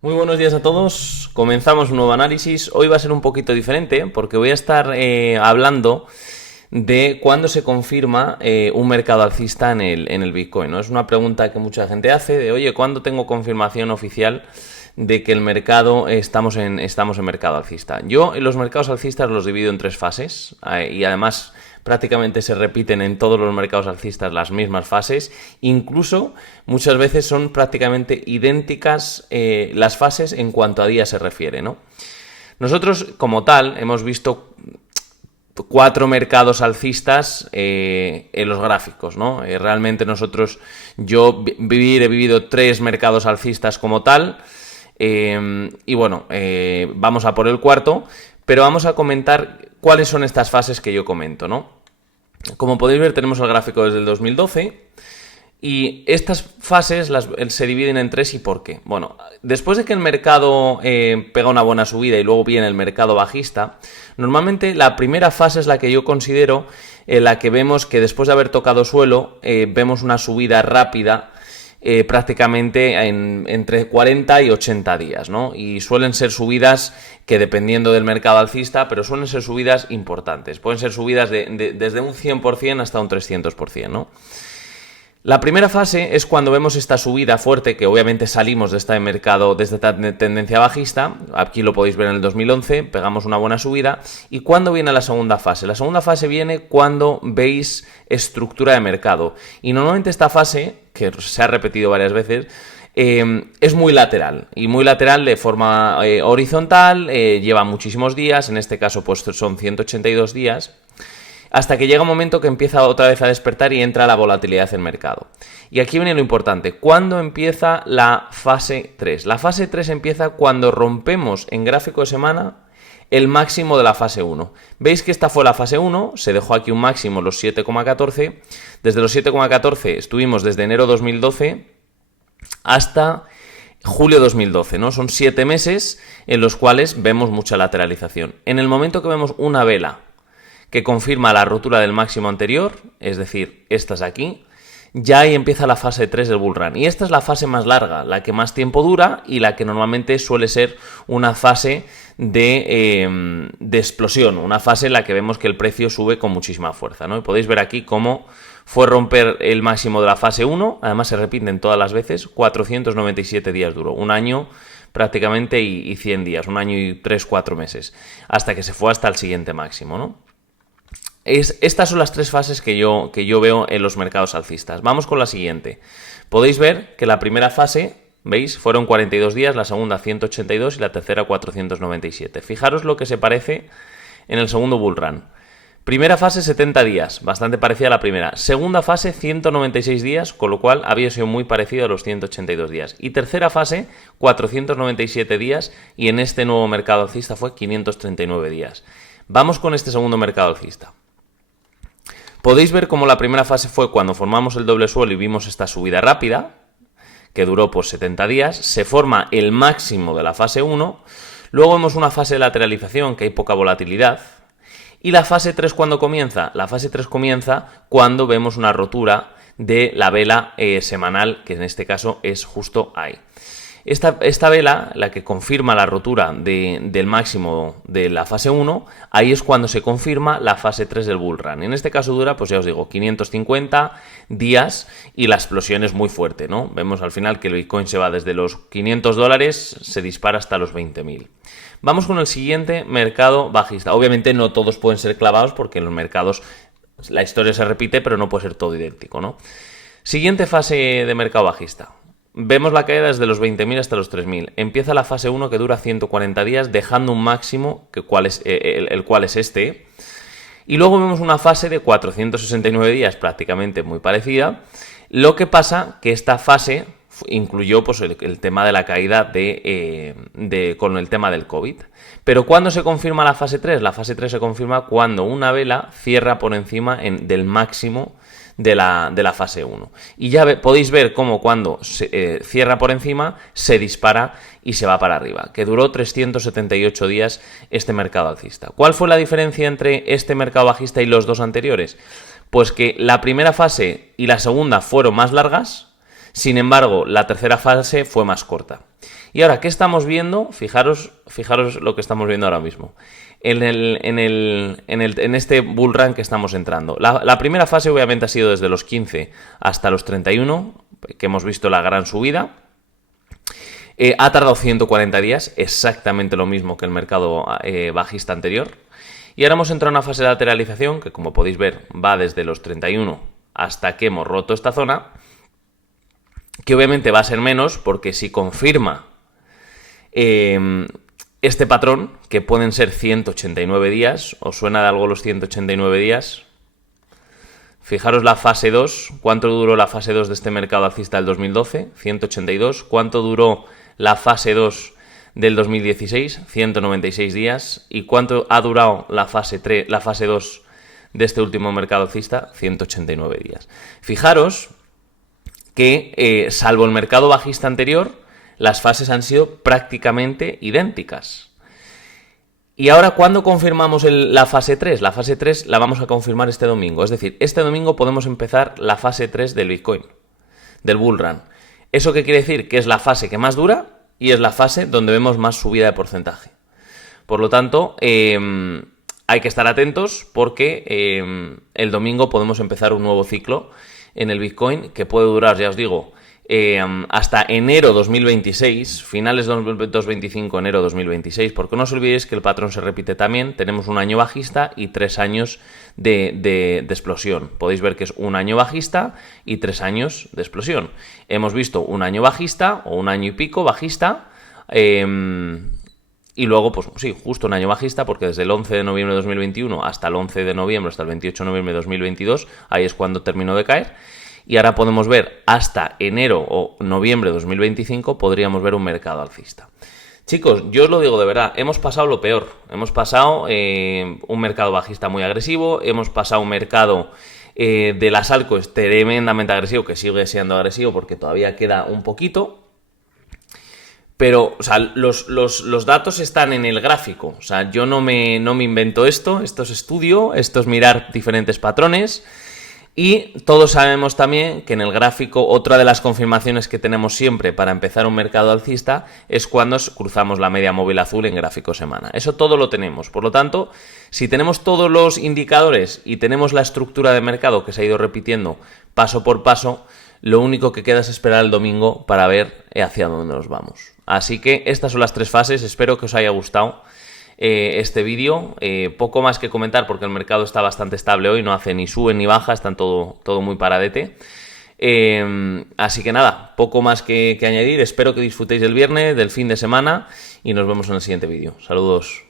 Muy buenos días a todos, comenzamos un nuevo análisis. Hoy va a ser un poquito diferente porque voy a estar hablando de cuándo se confirma un mercado alcista en el Bitcoin, ¿no? Es una pregunta que mucha gente hace de, oye, ¿cuándo tengo confirmación oficial de que el mercado estamos en mercado alcista? Yo en los mercados alcistas los divido en 3 fases y además prácticamente se repiten en todos los mercados alcistas las mismas fases, incluso muchas veces son prácticamente idénticas las fases en cuanto a días se refiere, ¿no? Nosotros como tal hemos visto 4 mercados alcistas en los gráficos, ¿no? Realmente yo he vivido 3 mercados alcistas como tal y bueno, vamos a por el cuarto, pero vamos a comentar cuáles son estas fases que yo comento, ¿no? Como podéis ver, tenemos el gráfico desde el 2012 y estas fases se dividen en 3. ¿Y por qué? Bueno, después de que el mercado pega una buena subida y luego viene el mercado bajista, normalmente la primera fase es la que yo considero en la que vemos que después de haber tocado suelo, vemos una subida rápida prácticamente entre 40 y 80 días, ¿no? Y suelen ser subidas que dependiendo del mercado alcista, pero suelen ser subidas importantes. Pueden ser subidas desde un 100% hasta un 300%, ¿no? La primera fase es cuando vemos esta subida fuerte, que obviamente salimos de este mercado, de esta tendencia bajista. Aquí lo podéis ver en el 2011, pegamos una buena subida. ¿Y cuándo viene la segunda fase? La segunda fase viene cuando veis estructura de mercado. Y normalmente esta fase, que se ha repetido varias veces, es muy lateral. Y muy lateral de forma horizontal, lleva muchísimos días, en este caso pues son 182 días. Hasta que llega un momento que empieza otra vez a despertar y entra la volatilidad en mercado. Y aquí viene lo importante. ¿Cuándo empieza la fase 3? La fase 3 empieza cuando rompemos en gráfico de semana el máximo de la fase 1. Veis que esta fue la fase 1, se dejó aquí un máximo, los 7,14. Desde los 7,14 estuvimos desde enero 2012 hasta julio 2012, ¿no? Son 7 meses en los cuales vemos mucha lateralización. En el momento que vemos una vela que confirma la rotura del máximo anterior, es decir, estas aquí, ya ahí empieza la fase 3 del bull run. Y esta es la fase más larga, la que más tiempo dura y la que normalmente suele ser una fase de explosión, una fase en la que vemos que el precio sube con muchísima fuerza, ¿no? Y podéis ver aquí cómo fue romper el máximo de la fase 1, además se repiten todas las veces, 497 días duró, un año prácticamente y 100 días, un año y 3-4 meses, hasta que se fue hasta el siguiente máximo, ¿no? Estas son las 3 fases que yo veo en los mercados alcistas. Vamos con la siguiente. Podéis ver que la primera fase, ¿veis? Fueron 42 días, la segunda 182 y la tercera 497. Fijaros lo que se parece en el segundo bull run. Primera fase 70 días, bastante parecida a la primera. Segunda fase 196 días, con lo cual había sido muy parecido a los 182 días. Y tercera fase 497 días y en este nuevo mercado alcista fue 539 días. Vamos con este segundo mercado alcista. Podéis ver cómo la primera fase fue cuando formamos el doble suelo y vimos esta subida rápida, que duró por 70 días, se forma el máximo de la fase 1, luego vemos una fase de lateralización, que hay poca volatilidad, y la fase 3 ¿cuándo comienza? La fase 3 comienza cuando vemos una rotura de la vela semanal, que en este caso es justo ahí. Esta vela, la que confirma la rotura del máximo de la fase 1, ahí es cuando se confirma la fase 3 del bull run. En este caso dura, pues ya os digo, 550 días y la explosión es muy fuerte, ¿no? Vemos al final que el Bitcoin se va desde los $500, se dispara hasta los 20.000. Vamos con el siguiente mercado bajista. Obviamente no todos pueden ser clavados porque en los mercados la historia se repite, pero no puede ser todo idéntico, ¿no? Siguiente fase de mercado bajista. Vemos la caída desde los 20.000 hasta los 3.000. Empieza la fase 1 que dura 140 días, dejando un máximo, el cual es este. Y luego vemos una fase de 469 días, prácticamente muy parecida. Lo que pasa que esta fase incluyó pues, el tema de la caída con el tema del COVID. Pero ¿cuándo se confirma la fase 3? La fase 3 se confirma cuando una vela cierra por encima del máximo de la fase 1. Y ya podéis ver cómo cuando cierra por encima se dispara y se va para arriba, que duró 378 días este mercado alcista. ¿Cuál fue la diferencia entre este mercado bajista y los dos anteriores? Pues que la primera fase y la segunda fueron más largas, sin embargo, la tercera fase fue más corta. Y ahora, ¿qué estamos viendo? Fijaros lo que estamos viendo ahora mismo. En este bull run que estamos entrando. La primera fase obviamente ha sido desde los 15 hasta los 31, que hemos visto la gran subida. Ha tardado 140 días, exactamente lo mismo que el mercado bajista anterior. Y ahora hemos entrado en una fase de lateralización que, como podéis ver, va desde los 31 hasta que hemos roto esta zona, que obviamente va a ser menos porque si confirma este patrón, que pueden ser 189 días, ¿os suena de algo los 189 días? Fijaros la fase 2, ¿cuánto duró la fase 2 de este mercado alcista del 2012? 182. ¿Cuánto duró la fase 2 del 2016? 196 días. ¿Y cuánto ha durado la fase 2 de este último mercado alcista? 189 días. Fijaros que, salvo el mercado bajista anterior, las fases han sido prácticamente idénticas. Y ahora, ¿cuándo confirmamos la fase 3? La fase 3 la vamos a confirmar este domingo. Es decir, este domingo podemos empezar la fase 3 del Bitcoin, del bull run. ¿Eso qué quiere decir? Que es la fase que más dura y es la fase donde vemos más subida de porcentaje. Por lo tanto, hay que estar atentos porque el domingo podemos empezar un nuevo ciclo en el Bitcoin que puede durar, ya os digo, hasta enero 2026, finales 2025, enero 2026, porque no os olvidéis que el patrón se repite también, tenemos un año bajista y 3 años de explosión. Podéis ver que es un año bajista y 3 años de explosión. Hemos visto un año bajista o un año y pico bajista, y luego, pues sí, justo un año bajista, porque desde el 11 de noviembre de 2021 hasta el 11 de noviembre, hasta el 28 de noviembre de 2022, ahí es cuando terminó de caer. Y ahora podemos ver hasta enero o noviembre de 2025 podríamos ver un mercado alcista. Chicos, yo os lo digo de verdad, hemos pasado lo peor. Hemos pasado un mercado bajista muy agresivo, hemos pasado un mercado de las altcoins tremendamente agresivo, que sigue siendo agresivo porque todavía queda un poquito. Pero, o sea, los datos están en el gráfico. O sea, yo no me invento esto es estudio, esto es mirar diferentes patrones. Y todos sabemos también que en el gráfico otra de las confirmaciones que tenemos siempre para empezar un mercado alcista es cuando cruzamos la media móvil azul en gráfico semana. Eso todo lo tenemos. Por lo tanto, si tenemos todos los indicadores y tenemos la estructura de mercado que se ha ido repitiendo paso por paso, lo único que queda es esperar el domingo para ver hacia dónde nos vamos. Así que estas son las 3 fases. Espero que os haya gustado este vídeo. Poco más que comentar porque el mercado está bastante estable hoy, no hace ni sube ni baja, están todo muy paradete. Así que nada, poco más que añadir. Espero que disfrutéis del viernes, del fin de semana y nos vemos en el siguiente vídeo. Saludos.